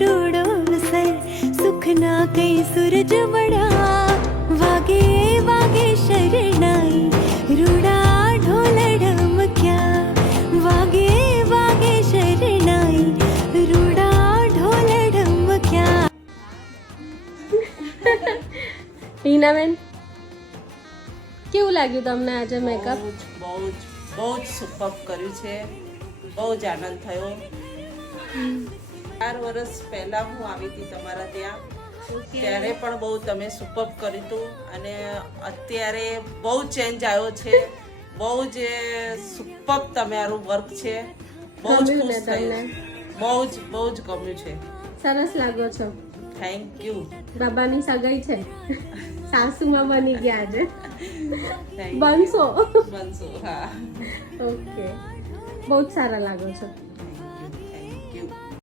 રૂડો અવસર સુખના કઈ સૂરજ મળ્યા વાગે વાગે શરણાઈ રૂડા ઢોલ ઢમક્યા વાગે વાગે શરણાઈ રૂડા ઢોલ ઢમક્યા. હિનાબેન, કેવું લાગ્યું તમને આજે મેકઅપ? બહુ જ સુપર કર્યું છે. બહુ જ આનંદ થયો. 4 વર્ષ પહેલા હું આવી હતી તમારા ત્યાં, ત્યારે પણ બહુ તમે સુપર કર્યું હતું અને અત્યારે બહુ ચેન્જ આવ્યો છે. બહુ જ સુપર તમારું વર્ક છે. બહુ જ ગમ્યું ને ખુશ થઈ. તમને? બહુ જ ગમ્યું છે. સરસ લાગો છો. Thank you. બાબાની સગાઈ છે, સાસુમાં બની ગયા આજે. Thank you. બનશો. બનશો, હા. ઓકે, બહુ જ સારા લાગો છો.